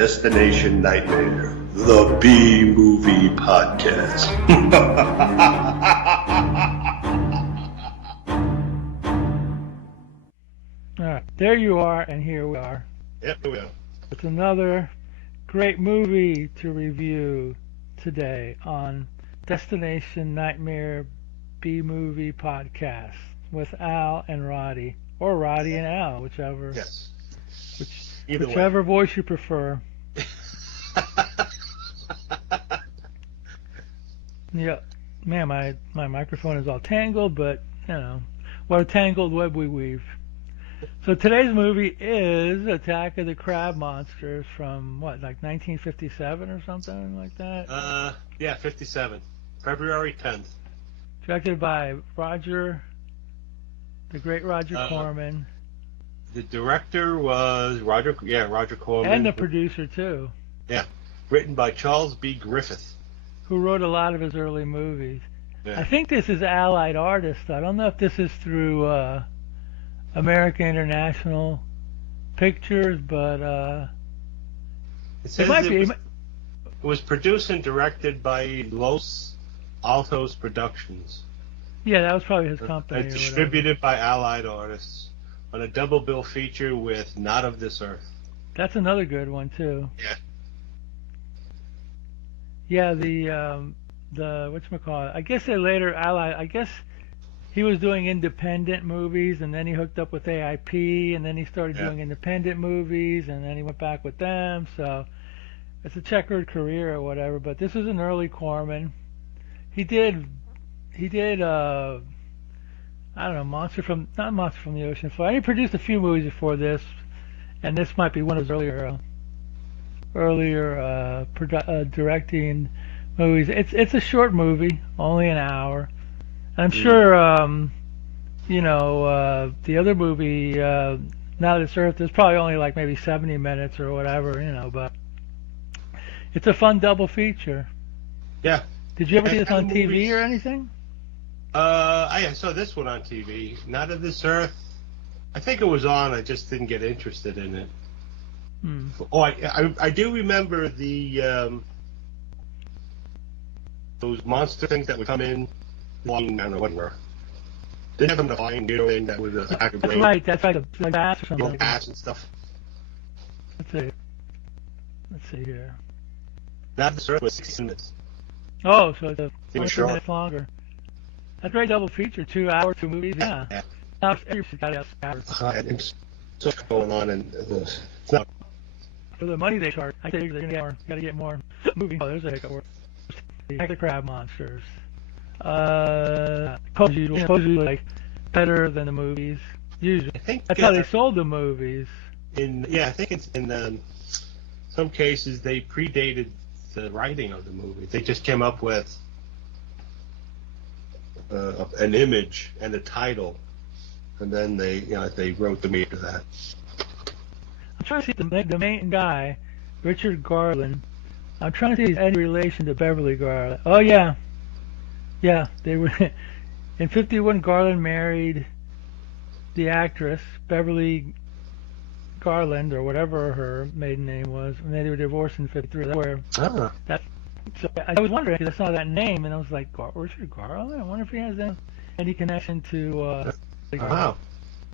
Destination Nightmare, the B-Movie Podcast. All right, there you are, and here we are. Yep, here we are. It's another great movie to review today on Destination Nightmare B-Movie Podcast with Al and Roddy, or Roddy and Al, whichever. Yes. Whichever voice you prefer. Yeah, man, my microphone is all tangled, but you know, what a tangled web we weave. So today's movie is Attack of the Crab Monsters from what, like 1957 or something like that? Yeah, 57, February 10th. Directed by the great Roger Corman. The director was Roger Corman. And the producer, too. Yeah. Written by Charles B. Griffith. Who wrote a lot of his early movies. Yeah. I think this is Allied Artists. I don't know if this is through American International Pictures, but it might be. It was produced and directed by Los Altos Productions. Yeah, that was probably his company. It's distributed by Allied Artists. On a double bill feature with Not of This Earth. That's another good one too. Yeah. Yeah, the whatchamacallit, I guess they later Allied. I guess he was doing independent movies, and then he hooked up with AIP, and then he started doing independent movies, and then he went back with them. So it's a checkered career or whatever. But this is an early Corman. He did. I don't know, not Monster from the Ocean Floor. He produced a few movies before this, and this might be one of his earlier directing movies. It's a short movie, only an hour. I'm sure, the other movie, Now This Earth, is probably only like maybe 70 minutes or whatever, but it's a fun double feature. Yeah. Did you ever see this on TV or anything? I saw this one on TV. Not of This Earth. I think it was on. I just didn't get interested in it. Oh, I do remember the those monster things that would come in. I don't know what they were. Didn't have them to find thing that would attack a brain. That's right. Like bats or something. Bats and stuff. Let's see here. Not of This Earth was 16 minutes. Oh, so it's 20 minutes longer. That's a great double feature, 2 hours, 2 movies, yeah. Now everybody's got it's so going on, and it's not. For the money they charge, I think they're gonna get more movies. Oh, there's a hiccup. Attack the Crab Monsters. Supposedly like better than the movies. Usually, that's how they sold the movies. I think it's in some cases they predated the writing of the movie. They just came up with an image and a title, and then they wrote the movie after that. I'm trying to see the main guy, Richard Garland. I'm trying to see if he's any relation to Beverly Garland. Oh yeah, they were in '51. Garland married the actress Beverly Garland, or whatever her maiden name was, and they were divorced in '53. That's where So I was wondering, because I saw that name, and I was like, Richard Garland? I wonder if he has any connection to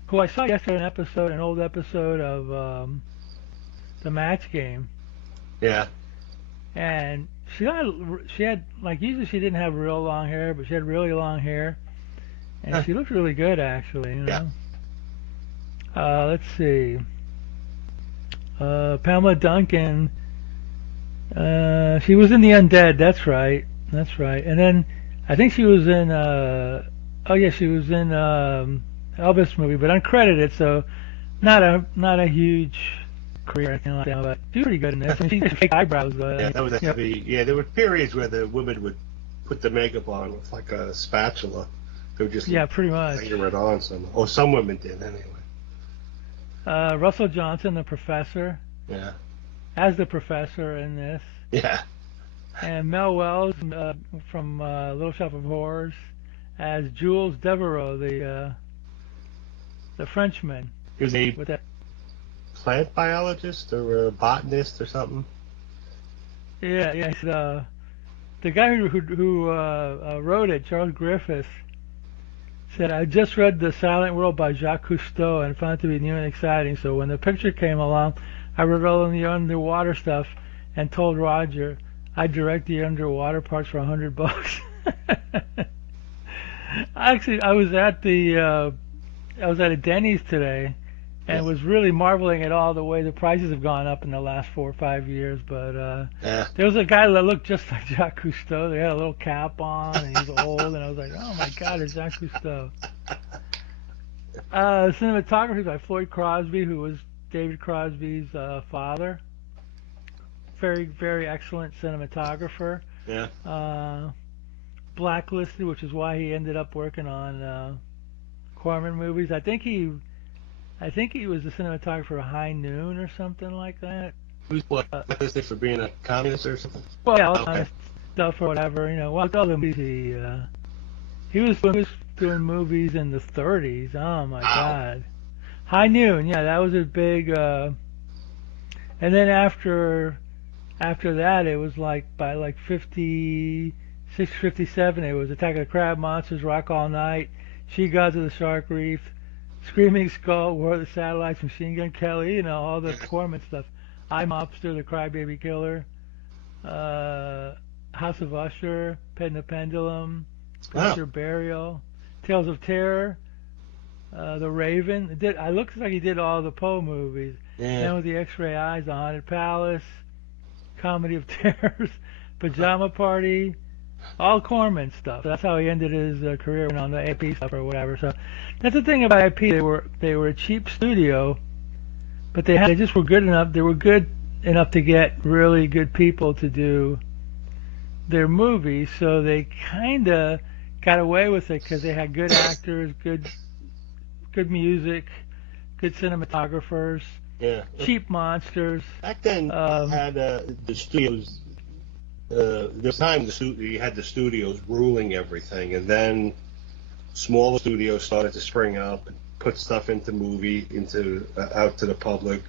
who I saw yesterday, an old episode of The Match Game. Yeah. And she had like, usually she didn't have real long hair, but she had really long hair, and she looked really good actually. Yeah. Let's see. Pamela Duncan. She was in The Undead. That's right. And then I think she was in. She was in Elvis movie, but uncredited. So not a huge career or anything like that. But she was pretty good in this. And she had fake eyebrows. Yeah, that was a heavy. Yeah, there were periods where the women would put the makeup on with like a spatula. They would just pretty much layer it on. Some women did anyway. Russell Johnson, the professor. Yeah. As the professor in this. Yeah. And Mel Wells from Little Shop of Horrors as Jules Devereaux, the Frenchman. He was a plant biologist or a botanist or something. Yeah, yeah. He said, the guy who wrote it, Charles Griffiths, said, I just read The Silent World by Jacques Cousteau and found it to be new and exciting. So when the picture came along, I read all the underwater stuff and told Roger I'd direct the underwater parts for $100. Actually, I was at a Denny's today and was really marveling at all the way the prices have gone up in the last 4 or 5 years. But there was a guy that looked just like Jacques Cousteau. They had a little cap on, and he was old, and I was like, oh my God, it's Jacques Cousteau. Cinematography by Floyd Crosby, who was David Crosby's father. Very, very excellent cinematographer. Yeah. Blacklisted, which is why he ended up working on Corman movies. I think he was the cinematographer of High Noon or something like that. Who's blacklisted for being a communist or something? Well, yeah, all kind of stuff or whatever. Well, all the movies he was doing movies in the 30s. Oh my God. High Noon, yeah, that was a big. And then after that, it was like by like 56, 57, it was Attack of the Crab Monsters, Rock All Night, She Gods of the Shark Reef, Screaming Skull, War of the Satellites, Machine Gun Kelly, all the Corman stuff. I Mobster, The Crybaby Killer, House of Usher, Pet and the Pendulum, Glacier Burial, Tales of Terror, The Raven. It looks like he did all the Poe movies. Yeah. Then with the X-Ray Eyes, The Haunted Palace, Comedy of Terrors, Pajama Party, all Corman stuff. That's how he ended his career on the AP stuff or whatever. So that's the thing about AP. They were a cheap studio, but they just were good enough. They were good enough to get really good people to do their movies. So they kind of got away with it because they had good actors, good music, good cinematographers. Yeah. Cheap monsters. Back then, had the studios. There was time you had the studios ruling everything, and then smaller studios started to spring up and put stuff out to the public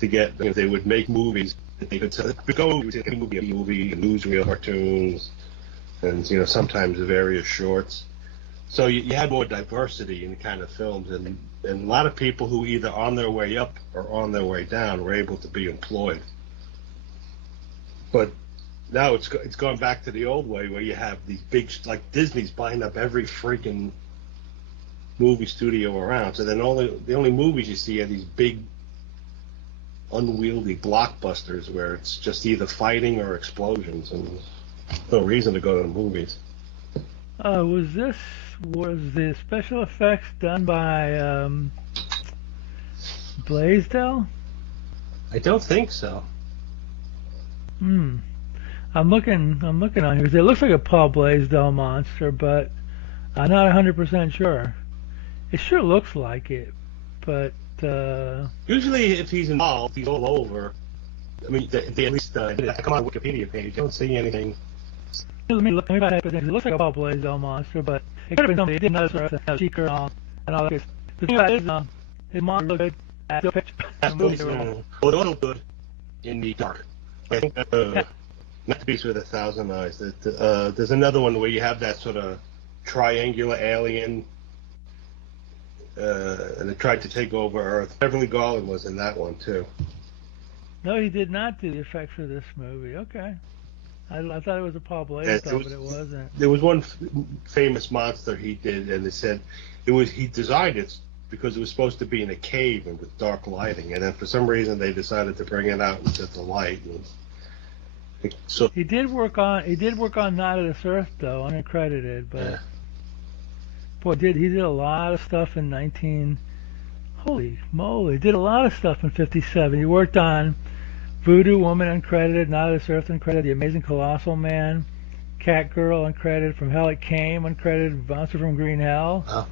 to get. They would make movies that they could go to a movie, newsreel cartoons, and sometimes the various shorts. So you had more diversity in kind of films, and a lot of people who either on their way up or on their way down were able to be employed. But now it's gone back to the old way where you have these big, like Disney's buying up every freaking movie studio around. So then the only movies you see are these big, unwieldy blockbusters where it's just either fighting or explosions, and no reason to go to the movies. Was the special effects done by Blaisdell? I don't think so. I'm looking on here. It looks like a Paul Blaisdell monster, but I'm not 100% sure. It sure looks like it, but usually if he's involved, he's all over. I mean, they at least come on the Wikipedia page. I don't see anything. Let me type it in. It looks like a Paul Blaisdell monster, but it could have been something. It didn't sort of Seeker and all that. The thing about it is, his monster looked good at the picture. Well, it also good in the dark. I think not the Beast with 1,000 Eyes. There's another one where you have that sort of triangular alien, and it tried to take over Earth. Beverly Garland was in that one too. No, he did not do the effects for this movie. Okay. I thought it was a Paul Blaisdell, but it wasn't. There was one famous monster he did, and they said he designed it because it was supposed to be in a cave and with dark lighting, and then for some reason they decided to bring it out into the light. So he did work on Night of this Earth though, uncredited, but yeah. Boy, he did a lot of stuff in 19. Holy moly, he did a lot of stuff in 57. He worked on Voodoo Woman uncredited, Night of this Earth uncredited, The Amazing Colossal Man, Cat Girl uncredited, From Hell It Came uncredited, Monster from Green Hell,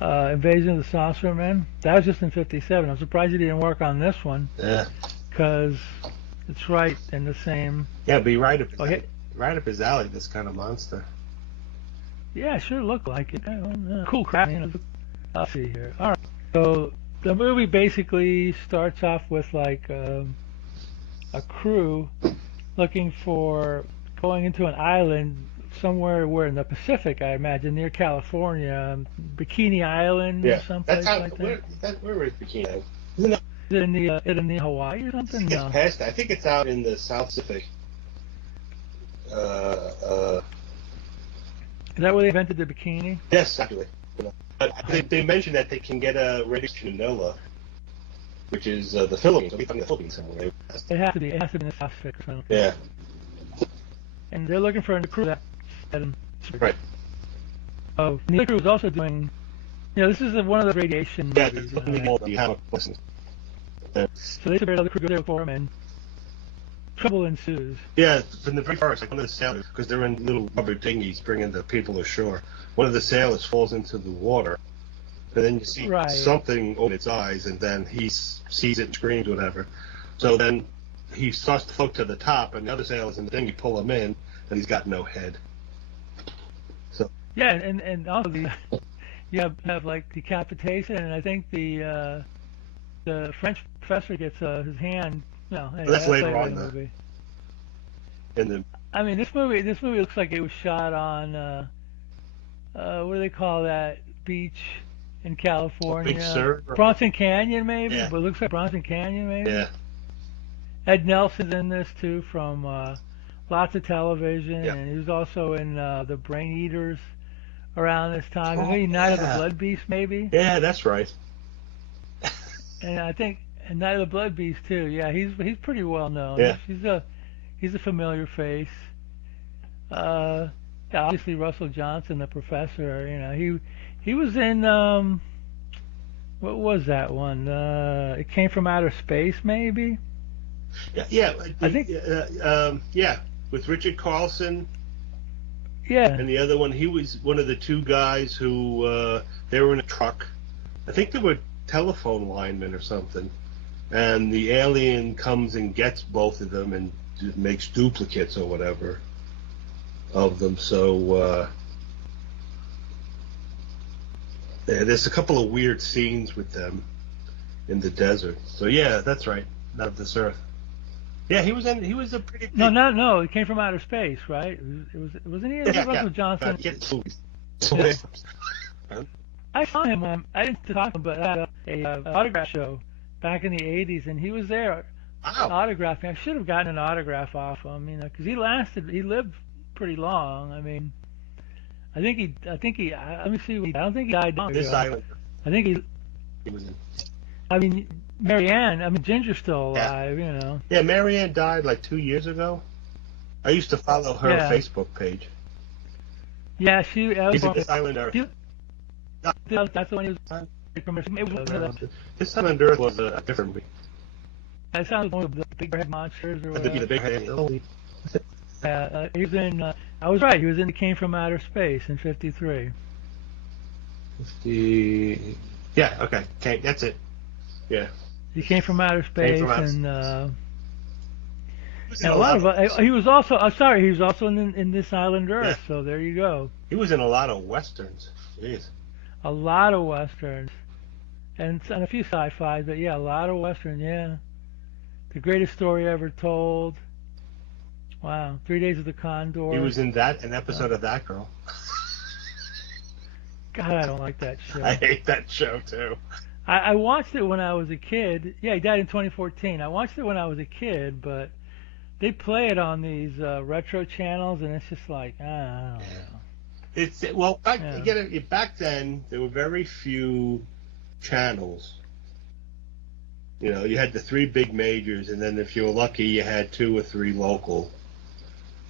Invasion of the Saucermen. That was just in 57. I'm surprised he didn't work on this one. Yeah. Because it's right in the same. Yeah, be right up his alley. This kind of monster. Yeah, sure looked like it. Cool crap. Let's see here. All right. So the movie basically starts off with like a crew looking for going into an island somewhere where in the Pacific, I imagine, near California, Bikini Island or Yeah, that's someplace how. like that. Where is Bikini Island? Isn't it? Is it in the Hawaii or I something? think it's No. past that. I think it's out in the South Pacific. Uh, Is that where they invented the bikini? yes, actually. But they mentioned that they can get a radio in Manila, which is the Philippines. It'll be from the Philippines somewhere. It has to be. It has to be in the South Pacific or something. Yeah. And they're looking for a crew that. Right. Oh, and the other crew was also doing. This is one of those radiation Yeah, movies. that's what all the hammock lessons. Yeah. So they separated other crew there for him, and trouble ensues. Yeah, from the very first, like one of the sailors, because they're in little rubber dinghies bringing the people ashore. One of the sailors falls into the water, and then you see something open its eyes, and then he sees it and screams, whatever. So then he starts to float to the top, and the other sailors in the dinghy pull him in, and he's got no head. So yeah, and also you have like decapitation, and I think the French professor gets his hand. No, anyway, that's later on in the movie. I mean, this movie looks like it was shot on what do they call that beach in California? Big Sur? Bronson Canyon, maybe. Yeah. But it looks like Bronson Canyon, maybe. Yeah. Ed Nelson's in this too, from lots of television, Yeah. and he was also in the Brain Eaters around this time. Maybe Night of the Blood Beast, maybe. Yeah, that's right. And I think Night of the Blood Beast too. Yeah, he's pretty well known. Yeah. He's a familiar face. Yeah, obviously Russell Johnson, the professor. He was in what was that one? It Came from Outer Space, maybe. Yeah. I think. Yeah, with Richard Carlson. Yeah. And the other one, he was one of the two guys who they were in a truck. I think they were telephone linemen or something. And the alien comes and gets both of them and makes duplicates or whatever of them. So there's a couple of weird scenes with them in the desert. So yeah, that's right. Not of this earth. Yeah, he was a pretty big... No. It Came from Outer Space, right? Wasn't he? Russell Johnson. Yeah. I saw him. I didn't talk to him, but at a autograph show back in the '80s, and he was there autographing. I should have gotten an autograph off him, because he lived pretty long. I mean, let me see. I don't think he died long This ago. island. I think He was in. I mean, Marianne. Ginger's still alive. Yeah, Marianne died like 2 years ago. I used to follow her Facebook page. Yeah, He's in This Island Earth. That's the one he was. This Island Earth was a different movie. That sounds like one of the big red monsters or whatever. The big head. He was in. I was right. He was in. It Came from Outer Space in '53. Yeah. Okay. That's it. Yeah. He Came from Outer Space, and a lot of. He was also. He was also in This Island Earth. Yeah. So there you go. He was in a lot of westerns. Jeez. A lot of westerns, and a few sci-fis, but yeah, a lot of westerns. Yeah. The Greatest Story Ever Told. Wow. 3 Days of the Condor. He was in an episode of That Girl. God, I don't like that show. I hate that show too. I watched it when I was a kid. Yeah, he died in 2014. I watched it when I was a kid, but they play it on these retro channels, and it's just like, I don't know. Back then there were very few channels. You had the three big majors, and then if you were lucky, you had 2 or 3 local.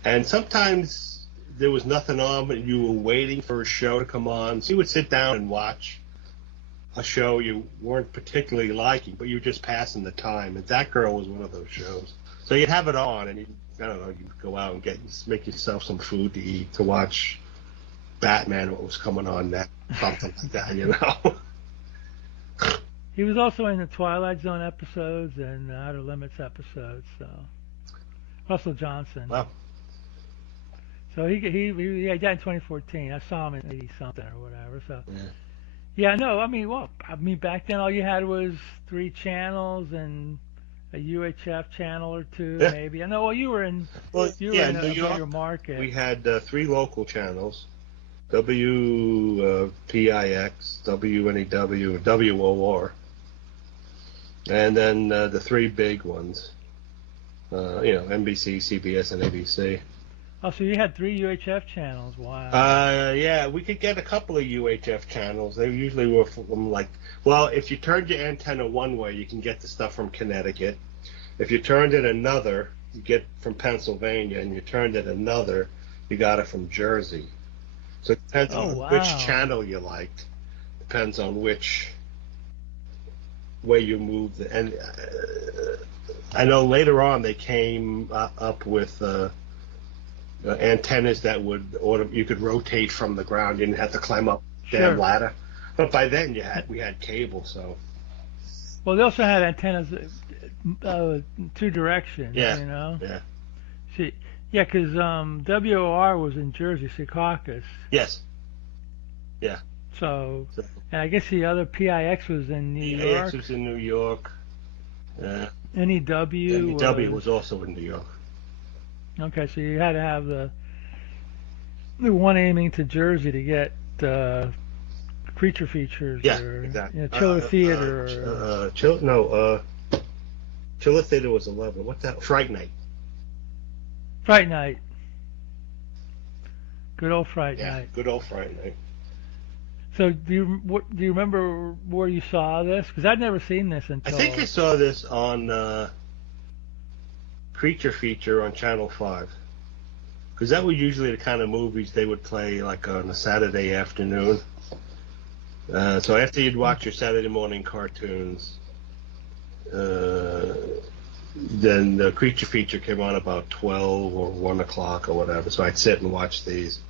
And sometimes there was nothing on, but you were waiting for a show to come on. So you would sit down and watch a show you weren't particularly liking, but you were just passing the time. And That Girl was one of those shows. So you'd have it on, and you'd go out and make yourself some food to eat, to watch Batman, what was coming on next, something like that, He was also in the Twilight Zone episodes and Outer Limits episodes. So Russell Johnson. Wow. So he died in 2014. I saw him in 80 something or whatever. So Yeah, no, back then all you had was 3 channels and a UHF channel or two, Yeah. maybe. I know. Well, Well, you were yeah, in New a York, bigger market. we had 3 local channels: WPIX, WNEW, and WOR, and then the 3 big ones. NBC, CBS, and ABC. Oh, so you had 3 UHF channels. Wow. Yeah, we could get a couple of UHF channels. They usually were from well, if you turned your antenna one way, you can get the stuff from Connecticut. If you turned it another, you get from Pennsylvania, and you turned it another, you got it from Jersey. So it depends Oh, on which wow. channel you liked. Depends on which way you moved. And I know later on they came up with antennas that you could rotate from the ground. You didn't have to climb up the damn Sure. ladder. But by then we had cable, so Well, they also had antennas 2 directions. yeah, You know. yeah, See, yeah, because WOR was in Jersey, Secaucus. yes, yeah. So, So and I guess the other PIX was in New EAX York. was in New York. NEW NEW was was also in New York. okay. So you had to have the one aiming to Jersey to get creature features Yeah, or exactly. Chiller Theater or Chiller Theater was 11. What the hell? Fright Night. Fright Night. Good old Fright Yeah, Night. good old Fright Night. So do you remember where you saw this? Because I'd never seen this I until. think I saw this on Creature Feature on Channel 5. Because that was usually the kind of movies they would play like on a Saturday afternoon. So after you'd watch your Saturday morning cartoons, then the Creature Feature came on about 12 or 1 o'clock or whatever. So I'd sit and watch these.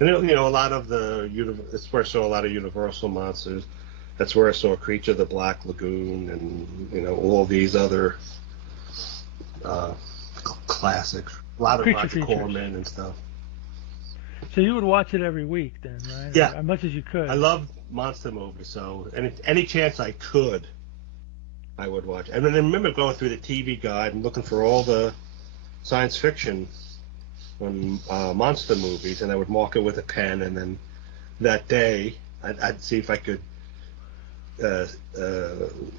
And a lot of that's where I saw a lot of Universal monsters. That's where I saw Creature of the Black Lagoon and all these other classics. A lot of Creature Roger features. Corman and stuff. So you would watch it every week then, right? Yeah. Or as much as you could. I love monster movies, so any chance I could, I would watch. And then I remember going through the TV guide and looking for all the science fiction on monster movies, and I would mark it with a pen, and then that day I'd see if I could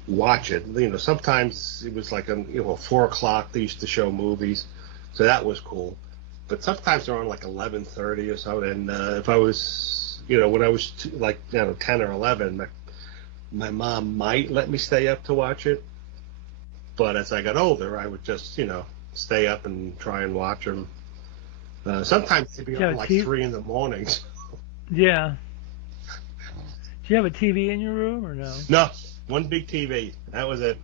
watch it. Sometimes it was like 4 o'clock. They used to show movies, so that was cool. But sometimes they're on like 11:30 or so. And if I was, when I was 10 or 11, my mom might let me stay up to watch it. But as I got older, I would just, stay up and try and watch them. Sometimes they'd be on like 3 in the mornings. Yeah. Do you have a TV in your room or no? No, one big TV. That was it.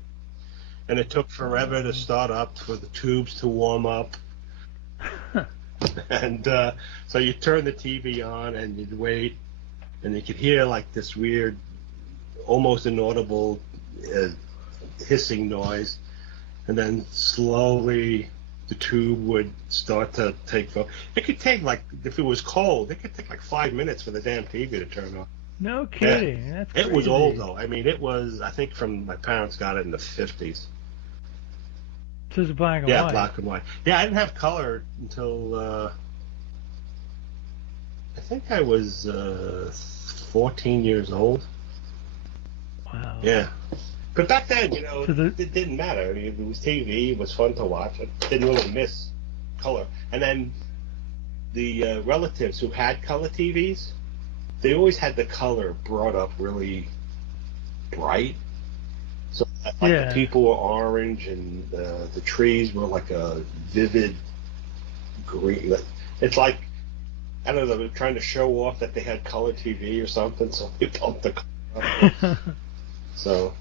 And it took forever to start up, for the tubes to warm up. And so you turn the TV on and you'd wait, and you could hear like this weird, almost inaudible hissing noise. And then slowly the tube would start to take focus. It could take if it was cold, it could take like 5 minutes for the damn TV to turn on. No kidding. Yeah. That's It crazy. was old though. I mean, it was, I think my parents got it in the 50s. So it's black and Yeah, white. black and white. Yeah, I didn't have color until I think I was 14 years old. Wow. Yeah. But back then, So it didn't matter. I mean, it was TV. It was fun to watch. I didn't really miss color. And then the relatives who had color TVs, they always had the color brought up really bright. So the people were orange, and the trees were like a vivid green. It's like, I don't know, they're trying to show off that they had color TV or something, so they pumped the color up. So.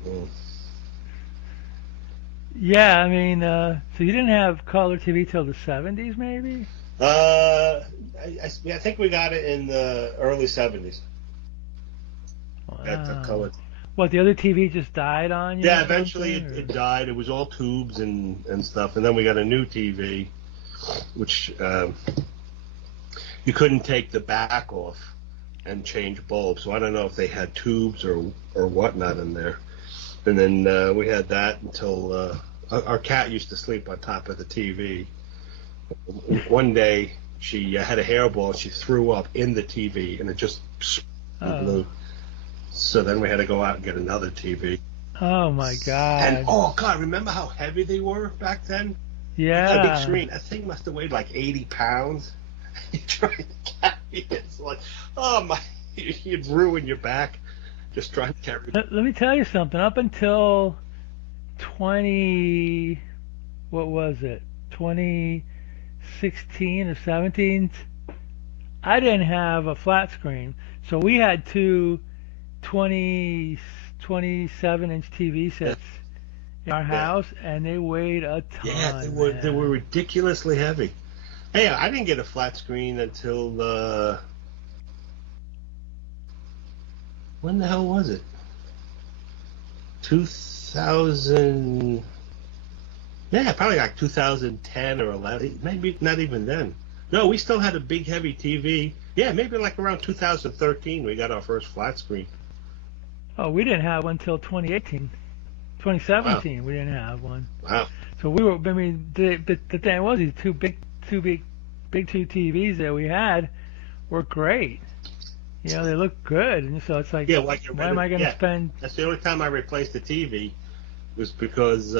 Yeah, I mean, so you didn't have color TV till the 70s, maybe? I think we got it in the early 70s. Wow. Got the color. What, the other TV just died on you? Yeah, eventually it died. It was all tubes and stuff, and then we got a new TV, which you couldn't take the back off. and change bulbs. So I don't know if they had tubes or whatnot in there. And then we had that until our cat used to sleep on top of the TV. One day she had a hairball and she threw up in the TV and it just blew. So then we had to go out and get another TV. Oh my God! And oh God, remember how heavy they were back then? Yeah. That big screen. That thing must have weighed like 80 pounds. You try to carry it. It's like, oh my, you'd ruin your back just trying to carry it. Let me tell you something. Up until 2016 or 17, I didn't have a flat screen. So we had two 27-inch TV sets in our house, and they weighed a ton. Yeah, they were ridiculously heavy. Hey, I didn't get a flat screen until when the hell was it? 2000. Yeah, probably like 2010 or 11. Maybe not even then. No, we still had a big, heavy TV. Yeah, maybe like around 2013 we got our first flat screen. Oh, we didn't have one until 2018. 2017, wow. We didn't have one. Wow. So we were, I mean, the thing was, these two big TVs that we had were great. You know, they look good. And so it's like, why am I going to spend... That's the only time I replaced the TV was because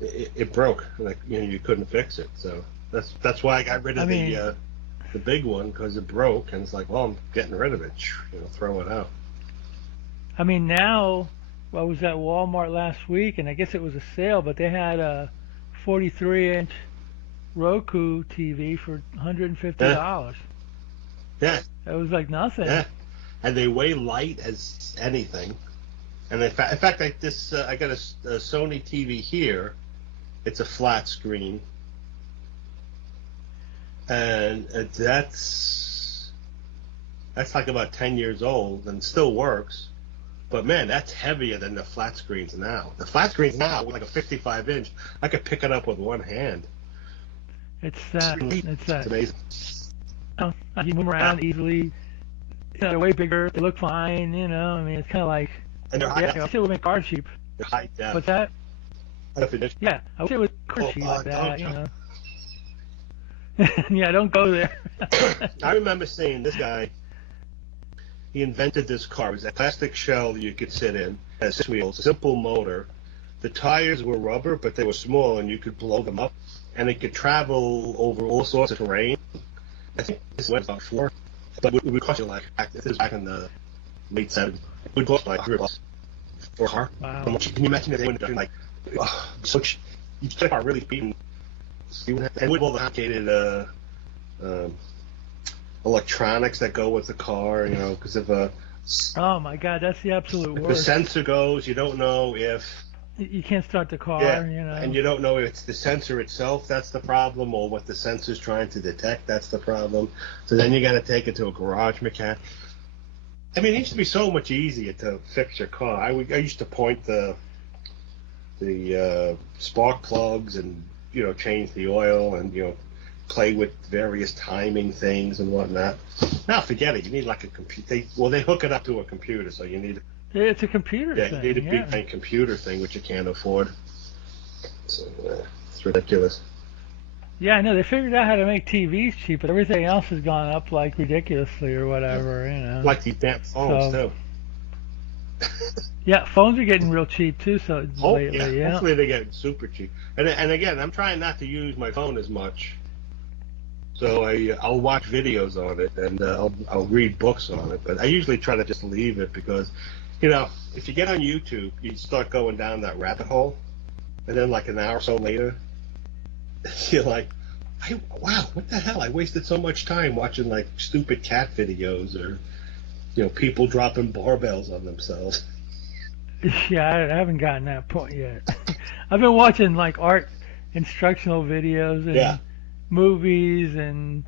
it broke. Like, you know, you couldn't fix it. So that's why I got rid of the big one, because it broke. And it's like, well, I'm getting rid of it. You know, throw it out. I mean, now... Well, I was at Walmart last week, and I guess it was a sale, but they had a 43-inch Roku TV for $150. Yeah. It was like nothing. Yeah. And they weigh light as anything. And in fact, I got a Sony TV here. It's a flat screen. And that's like about 10 years old and still works. But man, that's heavier than the flat screens now. The flat screens now, like a 55-inch, I could pick it up with one hand. It's amazing. You can move around easily. You know, they're way bigger. They look fine. You know, I mean, it's kind of like. And they're high. I wish it would make cars cheap. They're high def. What's that? Definition. Yeah, I wish it would make cars cheap like that. You know. Yeah, don't go there. I remember seeing this guy. He invented this car. It was a plastic shell you could sit in. It had 6 wheels, a simple motor. The tires were rubber, but they were small, and you could blow them up. And it could travel over all sorts of terrain. I think this was about $4, but it would cost you like, this is back in the late 70s. It would cost like $100 for a car. Wow. Can you imagine if they went like, so you get a car really speed, and with all the complicated electronics that go with the car, you know, because if oh my God, that's the absolute worst. The sensor goes, you don't know if you can't start the car, you know, and you don't know if it's the sensor itself that's the problem or what the sensor's trying to detect that's the problem. So then you got to take it to a garage mechanic. I mean, it used to be so much easier to fix your car. I used to point the spark plugs and, you know, change the oil and, you know, play with various timing things and whatnot. Now forget it. You need like a computer. They hook it up to a computer, so you need. It's a computer thing. Yeah, you need a big computer thing, which you can't afford. So it's ridiculous. Yeah, I know. They figured out how to make TVs cheap, but everything else has gone up like ridiculously or whatever. You know. Like these damn phones too. Yeah, phones are getting real cheap too. So lately, yeah. Hopefully they get super cheap. And again, I'm trying not to use my phone as much. So I'll watch videos on it and I'll read books on it, but I usually try to just leave it because, you know, if you get on YouTube, you start going down that rabbit hole, and then like an hour or so later, you're like, wow, what the hell? I wasted so much time watching like stupid cat videos or, you know, people dropping barbells on themselves. Yeah, I haven't gotten that point yet. I've been watching like art instructional videos and movies and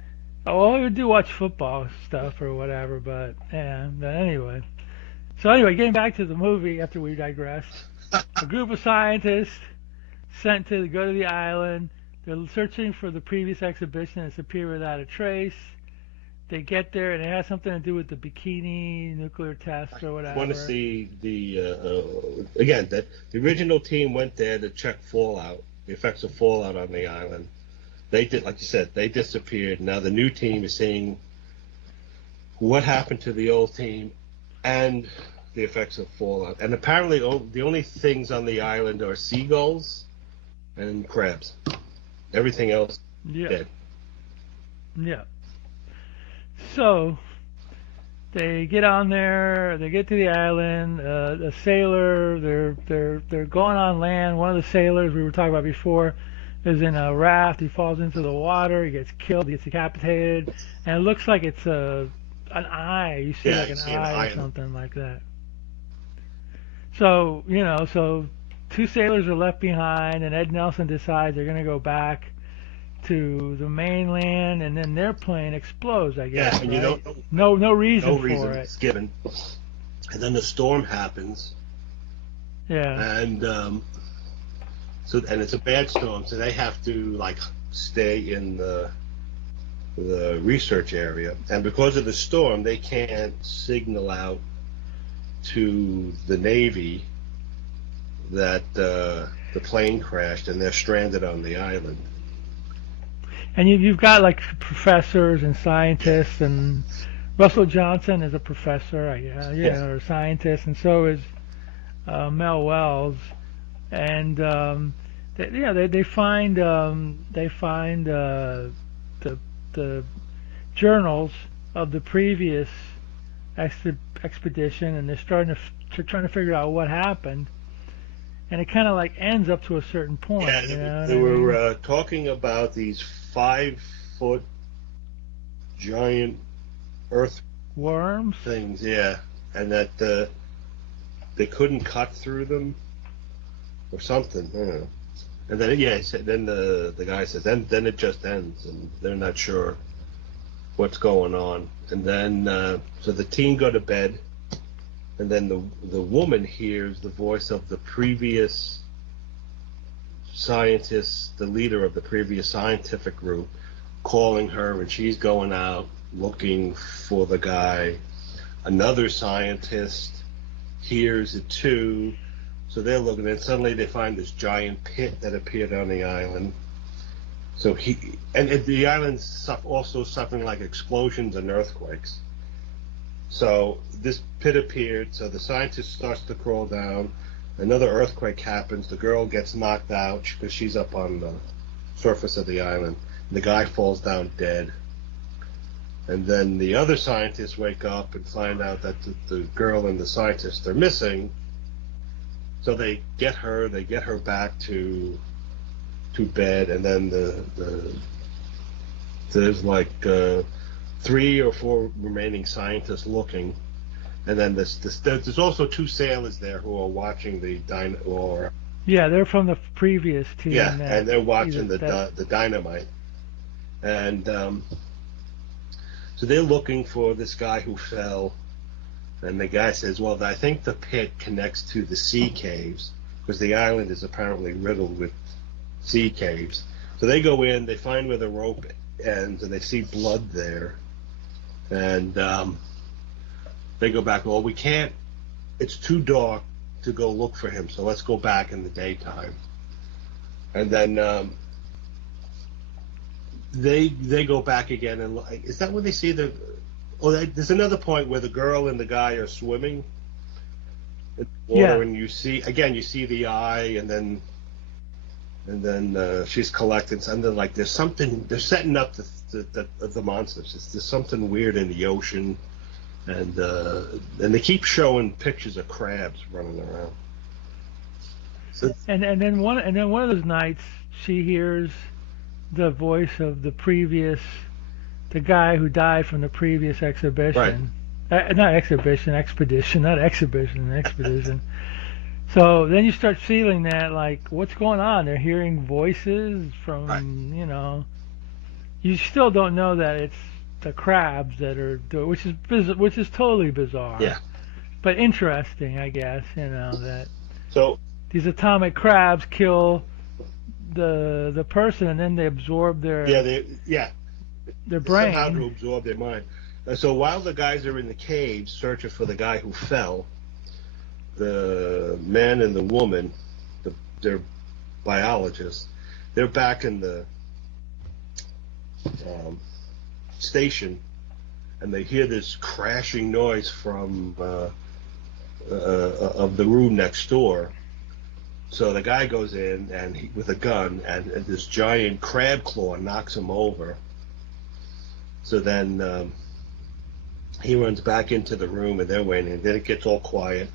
I do watch football stuff or whatever, but anyway. So anyway, getting back to the movie after we digressed. A group of scientists sent to go to the island. They're searching for the previous exhibition that's appeared without a trace. they get there and it has something to do with the bikini nuclear test or whatever. I want to see again that the original team went there to check fallout, the effects of fallout on the island. They did, like you said, they disappeared. Now the new team is seeing what happened to the old team and the effects of fallout. And apparently, the only things on the island are seagulls and crabs. Everything else dead. Yeah. So they get on there. They get to the island. A sailor. They're going on land. One of the sailors we were talking about before is in a raft. He falls into the water. He gets killed. He gets decapitated. And it looks like it's an eye. You see like an eye or something like that. So so two sailors are left behind, and Ed Nelson decides they're going to go back to the mainland, and then their plane explodes, I guess. Yeah, and right? you don't no reason for it. It's given. And then the storm happens. Yeah. And and it's a bad storm, so they have to like stay in the research area. And because of the storm, they can't signal out to the Navy that the plane crashed and they're stranded on the island. And you've got like professors and scientists, and Russell Johnson is a professor, or a scientist, and so is Mel Wells. And they find the journals of the previous expedition, and they're trying to figure out what happened. And it kind of like ends up to a certain point. Yeah, they were talking about these 5-foot giant earth worms things, and that they couldn't cut through them or something. I don't know. And then he said, then the guy says, then it just ends, and they're not sure what's going on. And then so the team go to bed. And then the woman hears the voice of the previous scientist, the leader of the previous scientific group, calling her, and she's going out looking for the guy. Another scientist hears it too, so they're looking, and suddenly they find this giant pit that appeared on the island. So the island's also suffering like explosions and earthquakes. So this pit appeared, so the scientist starts to crawl down. Another earthquake happens. The girl gets knocked out because she's up on the surface of the island. The guy falls down dead. And then the other scientists wake up and find out that the girl and the scientist are missing. So they get her back to bed, and then there's like 3 or 4 remaining scientists looking, and then there's also 2 sailors there who are watching the they're from the previous team. Yeah, and they're watching the dynamite, and so they're looking for this guy who fell, and the guy says, "Well, I think the pit connects to the sea caves because the island is apparently riddled with sea caves." So they go in, they find where the rope ends, and they see blood there. And they go back, well, we can't, it's too dark to go look for him, so let's go back in the daytime. And then they go back again, and is that when they see there's another point where the girl and the guy are swimming in the water, and you see the eye, and then she's collecting something, like there's something, they're setting up the monsters. There's something weird in the ocean, and they keep showing pictures of crabs running around. So, and then one of those nights she hears the voice of the guy who died from the previous exhibition. Right. Expedition. So then you start feeling that, like, what's going on? They're hearing voices from, right. You still don't know that it's the crabs that are doing, which is totally bizarre. Yeah. But interesting, I guess, that so these atomic crabs kill the person, and then they absorb their brain. Somehow to absorb their mind. So while the guys are in the cave searching for the guy who fell, the man and the woman, they're biologists, they're back in the station, and they hear this crashing noise from of the room next door. So the guy goes in with a gun, and this giant crab claw knocks him over. So then he runs back into the room, and they're waiting. And then it gets all quiet.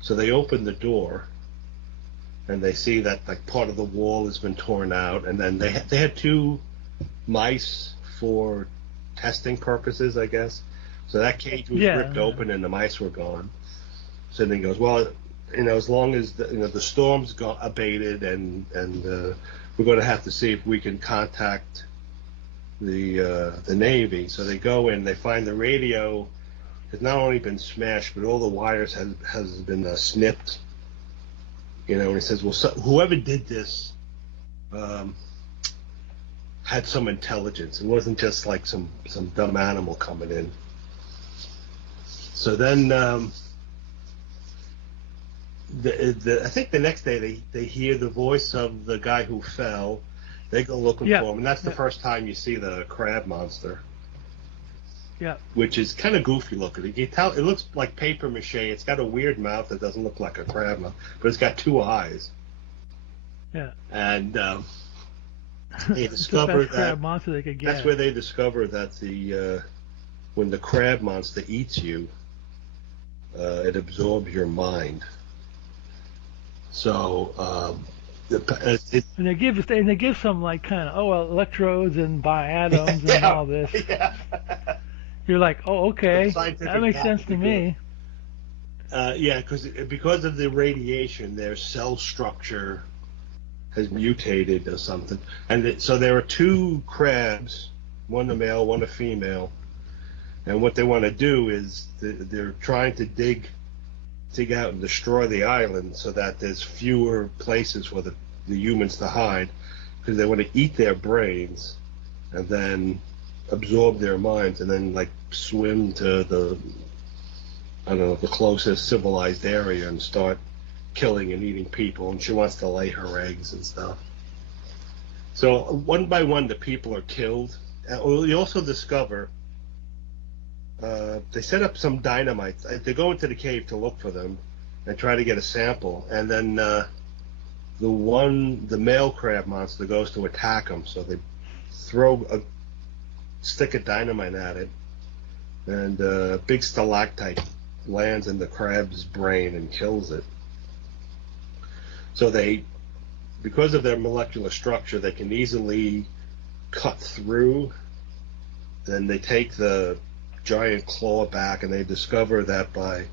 So they open the door, and they see that like part of the wall has been torn out. And then they had two mice for testing purposes, I guess. So that cage was ripped open, and the mice were gone. So then he goes, well, as long as the storm's abated, and we're going to have to see if we can contact the Navy. So they go in, they find the radio has not only been smashed, but all the wires has been snipped. And he says, well, whoever did this had some intelligence. It wasn't just like some dumb animal coming in. So then I think the next day they hear the voice of the guy who fell. They go looking for him, and that's the first time you see the crab monster. Yeah. Which is kind of goofy looking. You can tell it looks like paper mache. It's got a weird mouth that doesn't look like a crab mouth, but it's got two eyes. Yeah. And they discover the crab monster they could get. That's where they discover that when the crab monster eats you, it absorbs your mind. So and they give some like kind of electrodes and biatoms and all this. Yeah. You're like, oh, okay, that makes sense to me. Yeah, because of the radiation, their cell structure has mutated or something, and so there are two crabs, one a male, one a female, and what they want to do is they're trying to dig out and destroy the island so that there's fewer places for the humans to hide, because they want to eat their brains and then absorb their minds and then like swim to the closest civilized area and start killing and eating people. And she wants to lay her eggs and stuff. So one by one the people are killed. You also discover they set up some dynamite. They go into the cave to look for them and try to get a sample, and then the male crab monster goes to attack them. So they throw a stick of dynamite at it, and a big stalactite lands in the crab's brain and kills it. So because of their molecular structure, they can easily cut through. Then they take the giant claw back, and they discover that by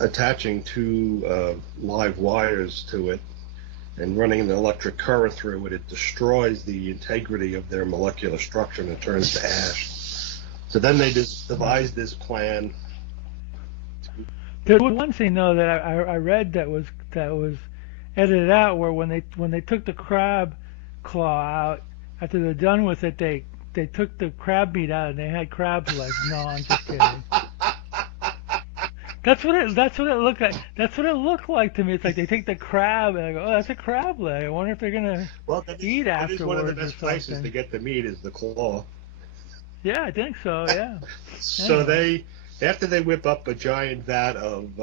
attaching two live wires to it and running an electric current through it, it destroys the integrity of their molecular structure and it turns to ash. So then they just devised this plan. There's one thing though that I read that was edited out, where when they took the crab claw out, after they're done with it, they took the crab meat out and they had crab legs. No, I'm just kidding. That's what it looked like. That's what it looked like to me. It's like they take the crab and I go, oh, that's a crab leg. I wonder if they're gonna eat afterwards. That is one of the best places to get the meat is the claw. Yeah, I think so. Yeah. So after they whip up a giant vat of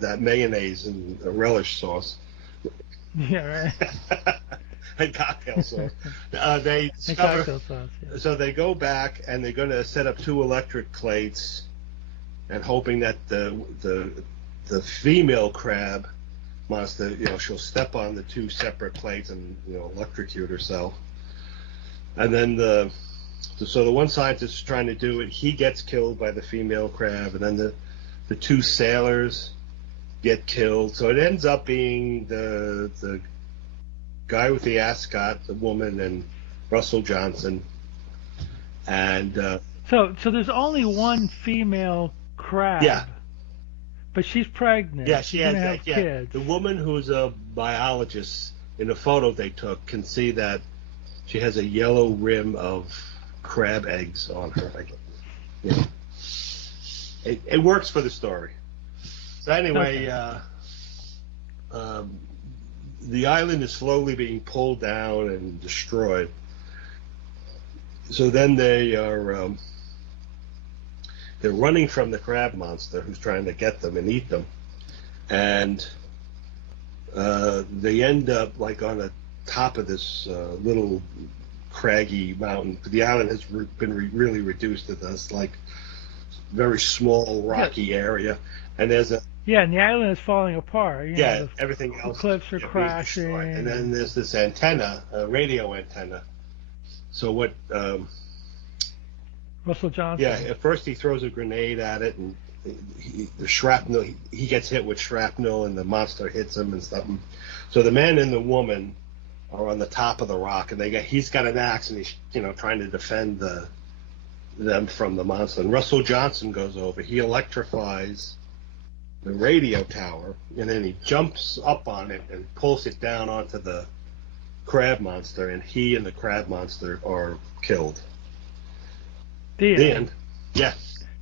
that mayonnaise and relish sauce. Yeah, right. And cocktail sauce. They discover. Cocktail sauce, yeah. So they go back and they're going to set up two electric plates, and hoping that the female crab monster, she'll step on the two separate plates and electrocute herself. And then the one scientist is trying to do it. He gets killed by the female crab, and then the two sailors get killed. So it ends up being the guy with the ascot, the woman, and Russell Johnson. And so there's only one female crab. Yeah. But she's pregnant. Yeah, she has kids. The woman who's a biologist, in a photo they took, can see that she has a yellow rim of crab eggs on her. Yeah. It works for the story. So anyway, the island is slowly being pulled down and destroyed. So then they're running from the crab monster who's trying to get them and eat them, and they end up like on the top of this little craggy mountain. The island has been really reduced to this like very small rocky area, and there's a and the island is falling apart. Everything else. The cliffs are crashing, and then there's this antenna, a radio antenna. So what? Russell Johnson. Yeah, at first he throws a grenade at it, and the shrapnel. He gets hit with shrapnel, and the monster hits him and stuff. So the man and the woman are on the top of the rock, and he's got an axe, and he's trying to defend them from the monster. And Russell Johnson goes over. He electrifies the radio tower, and then he jumps up on it and pulls it down onto the crab monster, and he and the crab monster are killed. The end. Yeah.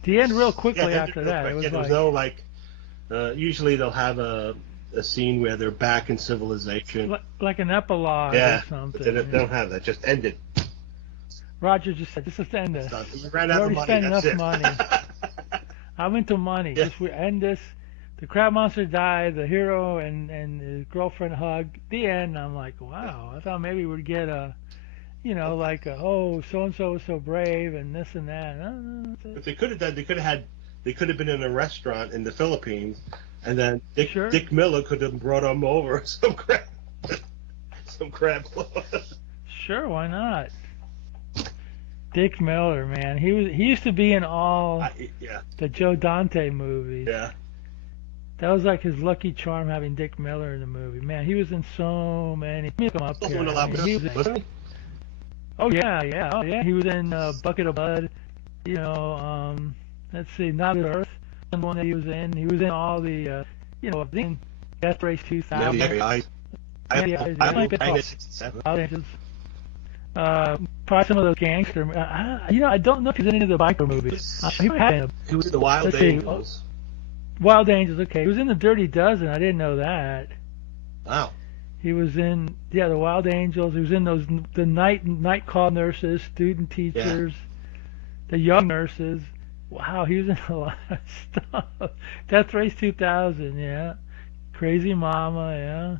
The end real quickly after that. It was there was no usually they'll have a scene where they're back in civilization. Like an epilogue or something. But they don't have that. Just end it. Roger just said, just end this. We ran out of money. Spent enough it. money. I'm into money. Yeah. Just we end this. The crab monster died. The hero and his girlfriend hug. The end. I'm like, wow. I thought maybe we'd get a, so and so was so brave and this and that. But they could have done. They could have been in a restaurant in the Philippines, and then Dick Miller could have brought them over some crab. Sure, why not? Dick Miller, man, he used to be in all the Joe Dante movies. Yeah. That was like his lucky charm having Dick Miller in the movie. Man, he was in so many. He Oh yeah. He was in Bucket of Blood. Let's see, Not on Earth. The one that he was in. He was in all the, Death Race 2000. Probably some of those gangster. I don't know if he's in any of the biker movies. He was in the Wild Angels. Wild Angels, okay. He was in the Dirty Dozen. I didn't know that. Wow. He was in the Wild Angels. He was in the night call nurses, student teachers, the young nurses. Wow, he was in a lot of stuff. Death Race 2000, yeah. Crazy Mama, yeah.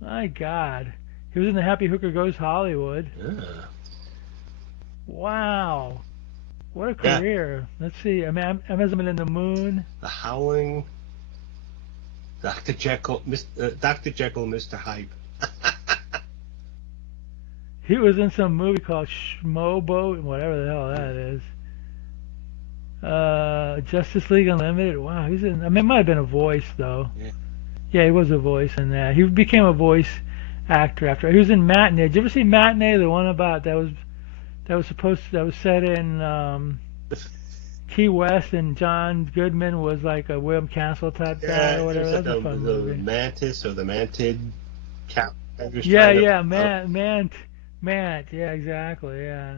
My God. He was in the Happy Hooker Goes Hollywood. Yeah. Wow. What a career. Let's see. Amazon in the Moon. The Howling. Dr. Jekyll, Mr. Hyde. He was in some movie called Schmoboat, whatever the hell that is. Justice League Unlimited. Wow, he's in. It might have been a voice though. Yeah, he was a voice in that. He became a voice actor after. He was in Matinee. Did you ever see Matinee? The one about that was set in Key West, and John Goodman was like a William Castle type guy or whatever. That was a fun movie. The Mantis or the Mantid cat. Mant. Yeah, exactly. Yeah.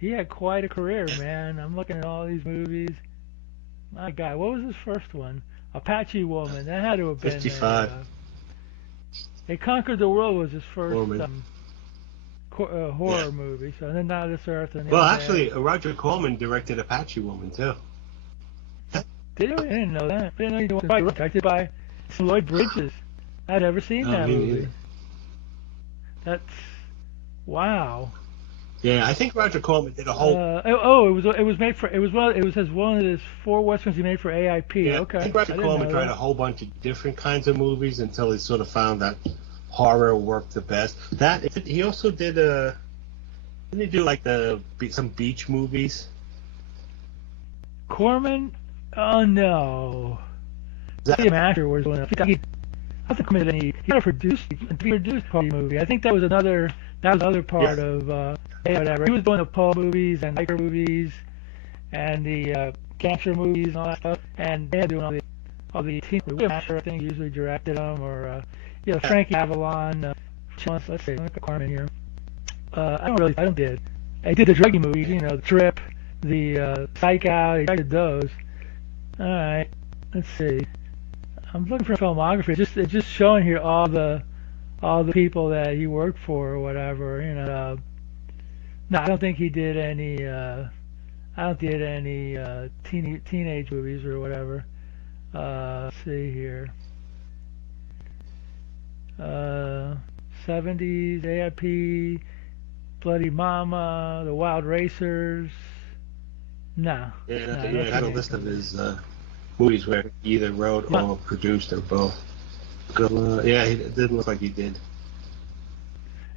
He had quite a career, man. I'm looking at all these movies. My God, what was his first one? Apache Woman. That had to have been 55. They Conquered the World was his first horror movie. So then Now This Earth. And actually, Roger Corman directed Apache Woman too. Did he? I didn't know that. I didn't know he was directed by Lloyd Bridges. I'd never seen that movie. That's wow. Yeah, I think Roger Corman did a whole. It was one of his 4 westerns he made for AIP. Yeah, okay. I think Roger Corman tried a whole bunch of different kinds of movies until he sort of found that horror worked the best. He also did didn't he do like some beach movies? Corman? Oh no. Afterwards, I think he had a produced party movie. I think that was another part of whatever. He was doing the Poe movies and biker movies and the gangster movies and all that stuff, and they had doing all the teen movies. I think usually directed them, or Frankie Avalon. Let's see, look at Corman here. I don't get it. He did the druggy movies, the Trip, the Psych Out. He directed those. All right, let's see. I'm looking for filmography. It's just showing here all the people that he worked for or whatever. No, I don't think he did any. I don't did any teenage movies or whatever. Let's see here. 70s, AIP, Bloody Mama, The Wild Racers. No. Yeah, he had a list of his movies where he either wrote or produced or both. Yeah, it didn't look like he did.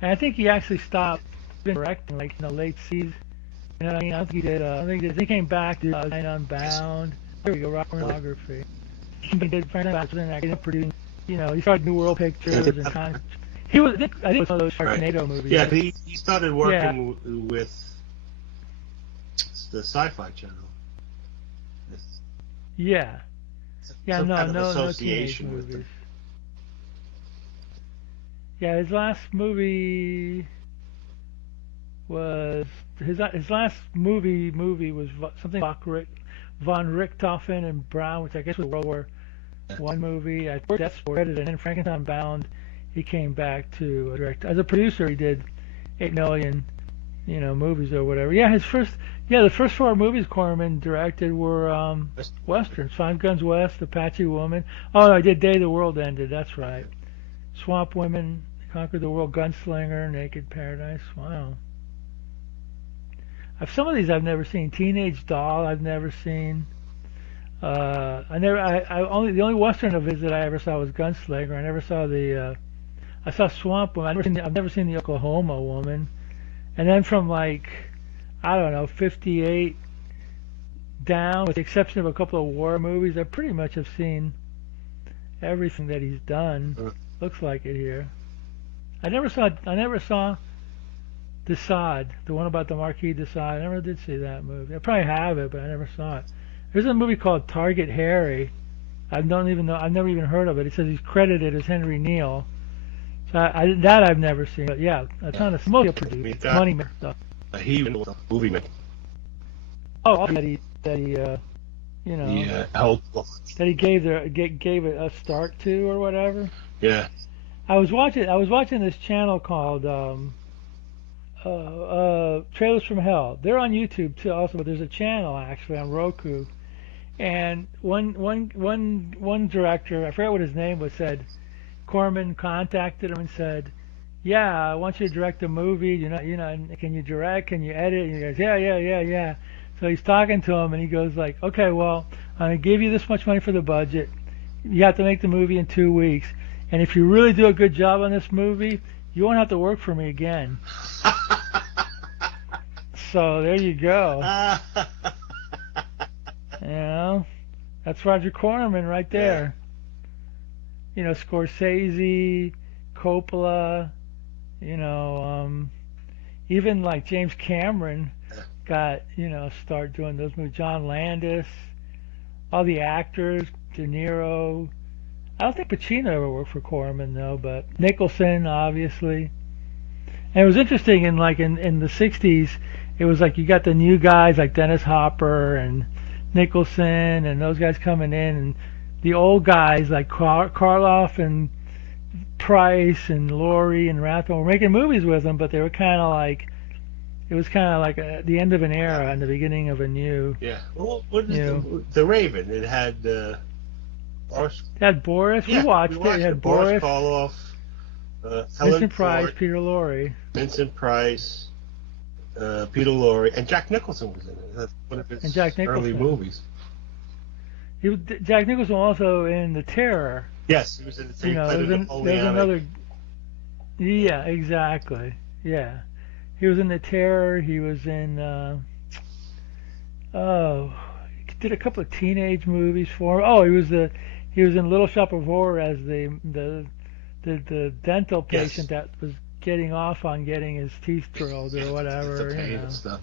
And I think he actually stopped directing, like in the late season. I don't think he did. I think he came back to Unbound. There we go, filmography. He did producing. He started New World Pictures and kind of. I think it was one of those Sharknado movies. Yeah, he started working with the Sci-Fi Channel. Yeah. Yeah, Some no kind of teenage association with movies. them. Yeah, his last movie was his last movie was something von Richthofen and Brown, which I guess was a World War I movie. I think that's edited, and then Frankenstein Bound. He came back to direct as a producer. He did 8 million, movies or whatever. Yeah, the first 4 movies Corman directed were westerns: Five Guns West, Apache Woman. Oh, I did Day the World Ended. That's right. Swamp Women, Conquered the World, Gunslinger, Naked Paradise. Wow. Some of these I've never seen. Teenage Doll I've never seen. The only Western of his that I ever saw was Gunslinger. I never saw I saw Swamp Woman. I've never seen the Oklahoma Woman. And then from 58 down, with the exception of a couple of war movies, I pretty much have seen everything that he's done. Looks like it here. I never saw Desaad, the one about the Marquis de Sade. I never did see that movie. I probably have it, but I never saw it. There's a movie called Target Harry. I've never even heard of it. It says he's credited as Henry Neal. So I've never seen. But yeah, a ton of mostly produced money stuff. He was a movie man. Oh, that he helped. That he gave it a start to or whatever. Yeah. I was watching this channel called Trailers from Hell. They're on YouTube too, also, but there's a channel actually on Roku. And one director, I forget what his name was, said Corman contacted him and said, "Yeah, I want you to direct a movie. Can you direct? Can you edit?" And he goes, "Yeah." So he's talking to him, and he goes like, "Okay, well, I'm gonna give you this much money for the budget. You have to make the movie in 2 weeks, and if you really do a good job on this movie, you won't have to work for me again." So there you go. That's Roger Corman right there. Scorsese, Coppola, even like James Cameron got, start doing those movies. John Landis, all the actors, De Niro. I don't think Pacino ever worked for Corman though, but Nicholson obviously. And it was interesting in the 60s, it was like you got the new guys like Dennis Hopper and Nicholson and those guys coming in, and the old guys like Karloff and Price and Laurie and Rathbone were making movies with them, but they were kind of like, it was kind of like the end of an era and the beginning of a new. Yeah. Well, what is the Raven? It had Boris. It had Boris. Yeah, we watched it. It had Boris Karloff, Vincent Price, Peter Lorre. Vincent Price, Peter Lorre, and Jack Nicholson was in it. That's one of his early movies. Jack Nicholson also in The Terror. Yes, he was in the same. There's another. Yeah, exactly. Yeah, he was in The Terror. He was in. He did a couple of teenage movies for. He was in Little Shop of Horror as the dental patient that was getting off on getting his teeth drilled or whatever. And stuff.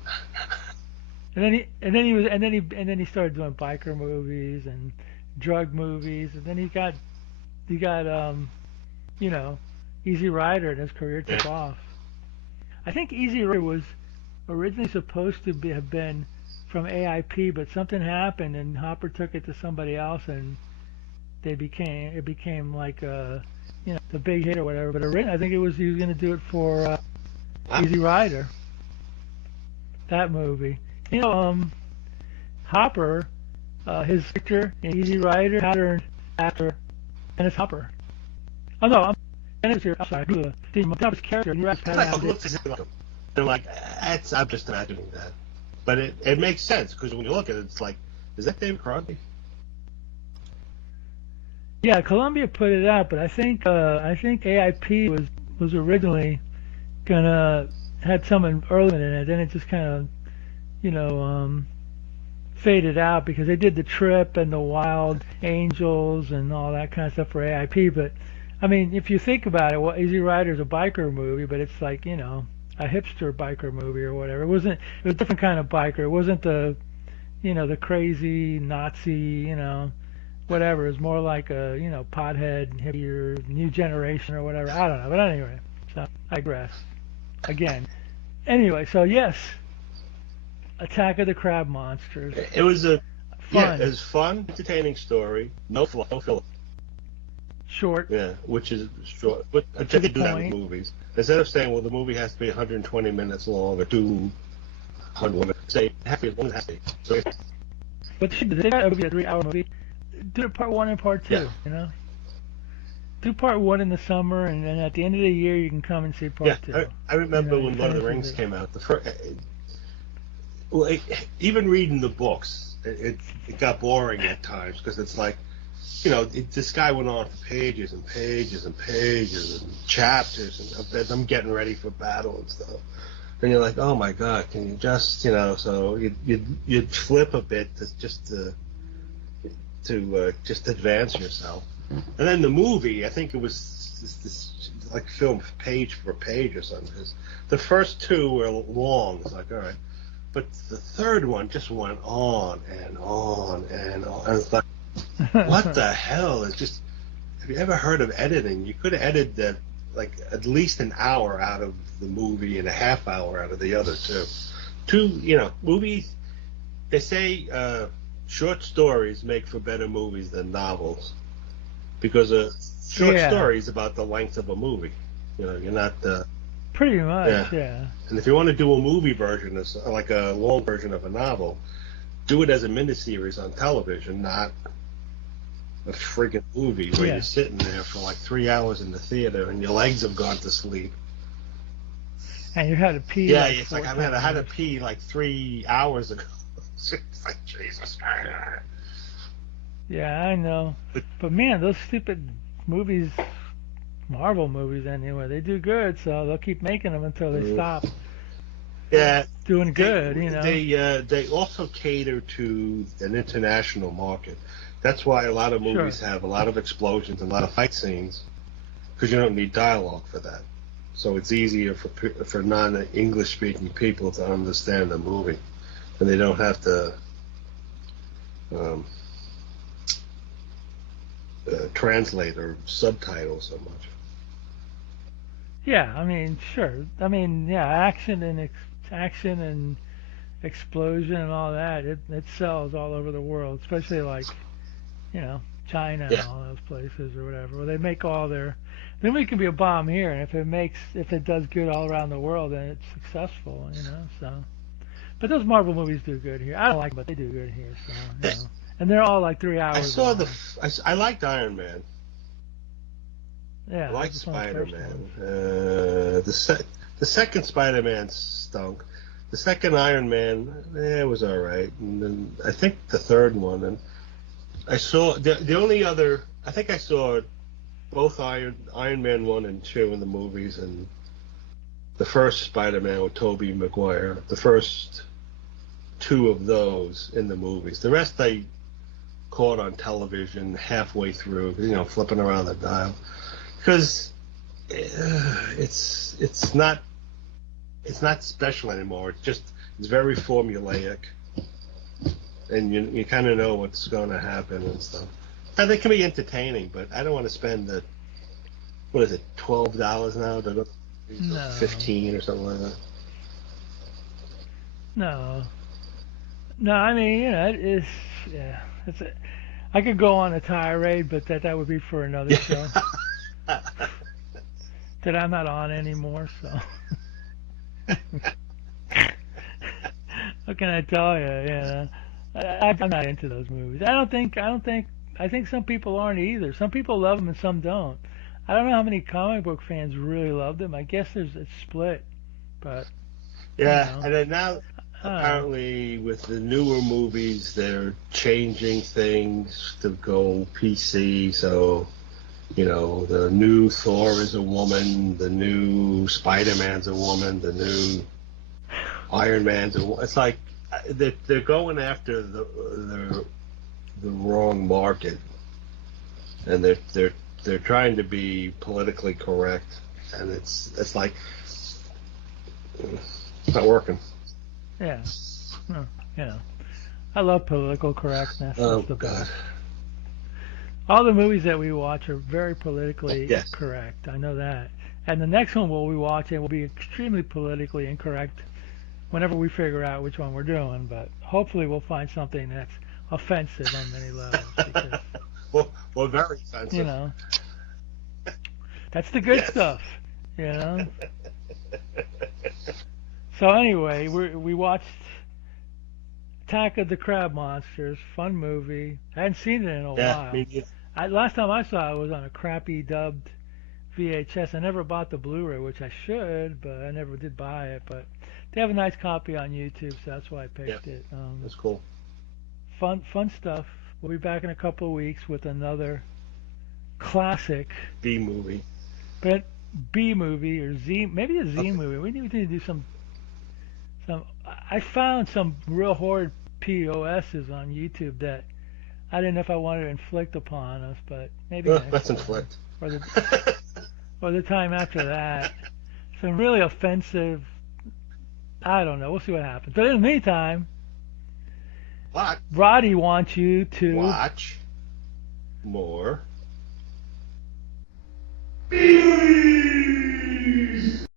And then he started doing biker movies and drug movies, and then he got Easy Rider, and his career took off. I think Easy Rider was originally supposed to have been from AIP, but something happened and Hopper took it to somebody else, and it became like the big hit or whatever. But originally, I think he was going to do it for Easy Rider. That movie. Hopper, his character in Easy Rider, patterned after Dennis Hopper. Oh no, I'm sorry. Hopper's character. You're They're like, I'm just imagining that. But it makes sense, because when you look at it, it's like, is that David Crosby? Yeah, Columbia put it out, but I think AIP was originally gonna had someone earlier in it, then it just kind of faded out because they did The Trip and The Wild Angels and all that kind of stuff for AIP. But I mean, if you think about it, well, Easy Rider's a biker movie, but it's like a hipster biker movie or whatever. It was a different kind of biker. It wasn't the the crazy Nazi whatever. It's more like a pothead hippie or new generation or whatever. I don't know, but anyway, so I digress again. Anyway, so yes, Attack of the Crab Monsters. It was it was fun, entertaining story. No filler. Short. Yeah, which is short. But I think they do that with movies. Instead of saying, well, the movie has to be 120 minutes long or 200 minutes, say half as long as it has to be. So but they got a 3-hour movie. Do it part 1 and part 2. Yeah. Do part 1 in the summer, and then at the end of the year you can come and see part 2. I remember when Lord of the Rings came out. Even reading the books, it got boring at times because it's like, this guy went on for pages and pages and pages and chapters and I'm getting ready for battle and stuff. And you're like, oh my God, can you just, so you'd flip a bit to just advance yourself. And then the movie, I think it was this like filmed page for page or something. The first 2 were long. It's like, all right. But the third one just went on and on and on. And it's like, what the hell? It's just, have you ever heard of editing? You could have edited that like at least an hour out of the movie and a half hour out of the other two. Movies, they say short stories make for better movies than novels because a short story is about the length of a movie. You're not pretty much, yeah. And if you want to do a movie version, like a long version of a novel, do it as a miniseries on television, not a freaking movie where you're sitting there for like 3 hours in the theater and your legs have gone to sleep. And you had to pee. Yeah, it's like I had to pee like 3 hours ago. It's like, Jesus Christ. Yeah, I know. But man, those stupid movies, Marvel movies anyway, they do good, so they'll keep making them until they stop. Yeah, doing good. They also cater to an international market. That's why a lot of movies have a lot of explosions and a lot of fight scenes, because you don't need dialogue for that. So it's easier for non-English speaking people to understand the movie, and they don't have to translate or subtitle so much. Yeah, I mean, sure. I mean, yeah, action and explosion and all that. It sells all over the world, especially like, China and all those places or whatever. Well, they make all their. Then we can be a bomb here, and if it does good all around the world, then it's successful. So. But those Marvel movies do good here. I don't like them, but they do good here. So, and they're all like 3 hours. I liked Iron Man. Yeah, I liked Spider-Man. The second Spider-Man stunk. The second Iron Man, it was all right. And then I think the third one, and I saw the only other. I think I saw both Iron Man 1 and 2 in the movies, and the first Spider-Man with Tobey Maguire. The first 2 of those in the movies. The rest I caught on television halfway through, flipping around the dial, because it's not special anymore. It's very formulaic, and you kind of know what's going to happen and stuff. And they can be entertaining, but I don't want to spend $12 now to go, $15 or something like that. No, no. I mean, it's yeah. It's a, I could go on a tirade, but that would be for another show that I'm not on anymore. So what can I tell you? Yeah, I'm not into those movies. I don't think. I don't think. I think some people aren't either. Some people love them and some don't. I don't know how many comic book fans really love them. I guess it's split, but Yeah, and then now I don't know. apparently with the newer movies, they're changing things to go PC. So, the new Thor is a woman, the new Spider-Man's a woman, the new Iron Man's a woman. It's like they're going after the wrong market, and they're trying to be politically correct, and it's like it's not working. Yeah. No, I love political correctness. Oh That's the God. best. All the movies that we watch are very politically Yes. correct. I know that. And the next one we'll be watching will be extremely politically incorrect whenever we figure out which one we're doing. But hopefully we'll find something that's offensive on many levels because, Well, very you offensive. know, that's the good Yes. stuff, you know. So anyway, we watched Attack of the Crab Monsters, fun movie. I hadn't seen it in a Yeah, while. me neither. Last time I saw it was on a crappy dubbed VHS. I never bought the Blu-ray, which I should, but I never did buy it. But they have a nice copy on YouTube, so that's why I Yeah, picked it. that's cool. Fun stuff. We'll be back in a couple of weeks with another classic, B movie. but B movie or Z, maybe a Z movie. We need to do some. I found some real horrid POSs on YouTube that I didn't know if I wanted to inflict upon us, but maybe next Let's time. inflict. Or the time after that. Some really offensive. I don't know. We'll see what happens. But in the meantime, But Roddy wants you to watch more.